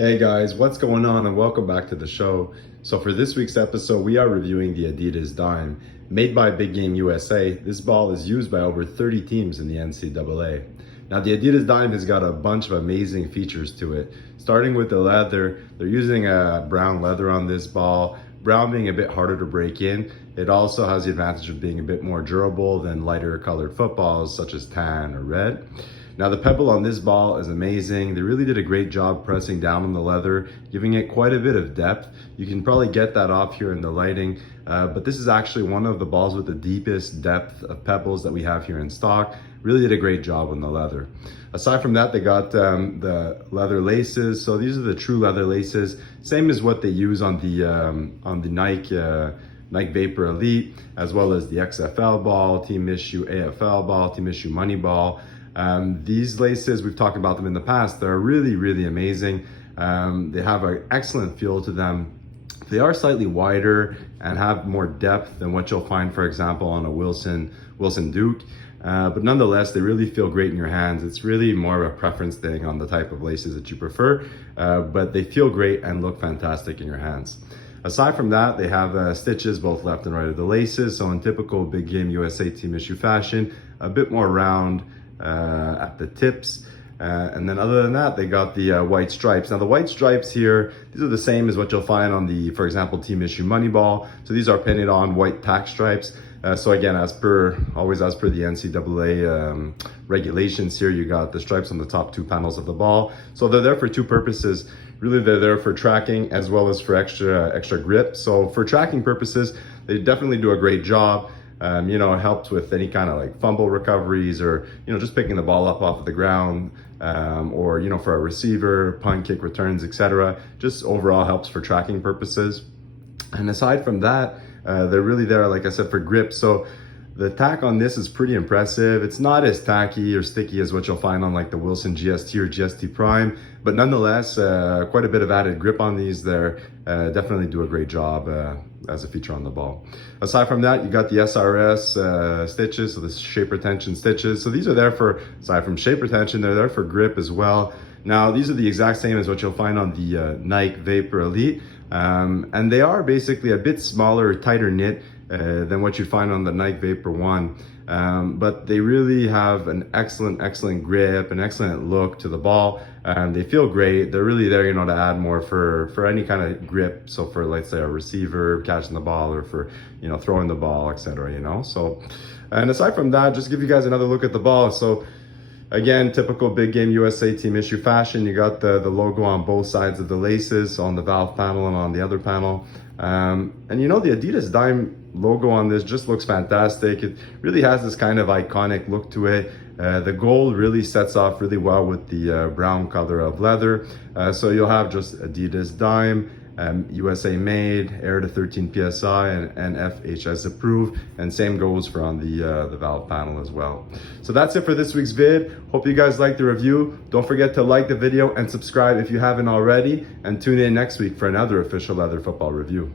Hey guys, what's going on and welcome back to the show. So for this week's episode, we are reviewing the Adidas Dime. Made by Big Game USA, this ball is used by over 30 teams in the NCAA. Now the Adidas Dime has got a bunch of amazing features to it. Starting with the leather, they're using a brown leather on this ball. Brown being a bit harder to break in. It also has the advantage of being a bit more durable than lighter colored footballs such as tan or red. Now the pebble on this ball is amazing. They really did a great job pressing down on the leather, giving it quite a bit of depth. You can probably get that off here in the lighting, but this is actually one of the balls with the deepest depth of pebbles that we have here in stock. Really did a great job on the leather. Aside from that, they got the leather laces. So these are the true leather laces, same as what they use on the Nike Vapor Elite, as well as the XFL ball, Team Issue AFL ball, Team Issue Money ball. These laces, we've talked about them in the past, they're really amazing. They have an excellent feel to them. They are slightly wider and have more depth than what you'll find, for example, on a Wilson Duke. But nonetheless, they really feel great in your hands. It's really more of a preference thing on the type of laces that you prefer, but they feel great and look fantastic in your hands. Aside from that, they have stitches both left and right of the laces. So in typical Big Game USA Team Issue fashion, a bit more round at the tips. And then other than that, they got the white stripes. Now the white stripes here, these are the same as what you'll find on the, for example, Team Issue Money ball. So these are painted on white tack stripes. So again, always as per the NCAA regulations here, you got the stripes on the top two panels of the ball. So they're there for two purposes. Really, they're there for tracking as well as for extra grip. So for tracking purposes, they definitely do a great job. It helps with any kind of like fumble recoveries or, just picking the ball up off of the ground, or, for a receiver, punt, kick returns, etc. Just overall helps for tracking purposes. And aside from that, they're really there, like I said, for grip. So the tack on this is pretty impressive. It's not as tacky or sticky as what you'll find on like the Wilson GST or GST Prime, but nonetheless, quite a bit of added grip on these there. Definitely do a great job as a feature on the ball. Aside from that, you got the SRS stitches, so the shape retention stitches. So these are there for, aside from shape retention, they're there for grip as well. Now, these are the exact same as what you'll find on the Nike Vapor Elite, and they are basically a bit smaller, tighter knit than what you find on the Nike Vapor 1. But they really have an excellent grip, an excellent look to the ball. They feel great. They're really there, to add more for any kind of grip. So for, let's say, a receiver catching the ball or for, throwing the ball, etc. So, and aside from that, just give you guys another look at the ball. So again, typical Big Game USA Team Issue fashion. You got the logo on both sides of the laces, on the valve panel and on the other panel. And the Adidas Dime logo on this just looks fantastic. It really has this kind of iconic look to it. The gold really sets off really well with the brown color of leather. So you'll have just Adidas Dime, USA made, air to 13 PSI, and FHS approved, and same goes for on the valve panel as well. So that's it for this week's vid. Hope you guys liked the review. Don't forget to like the video and subscribe if you haven't already, and tune in next week for another official leather football review.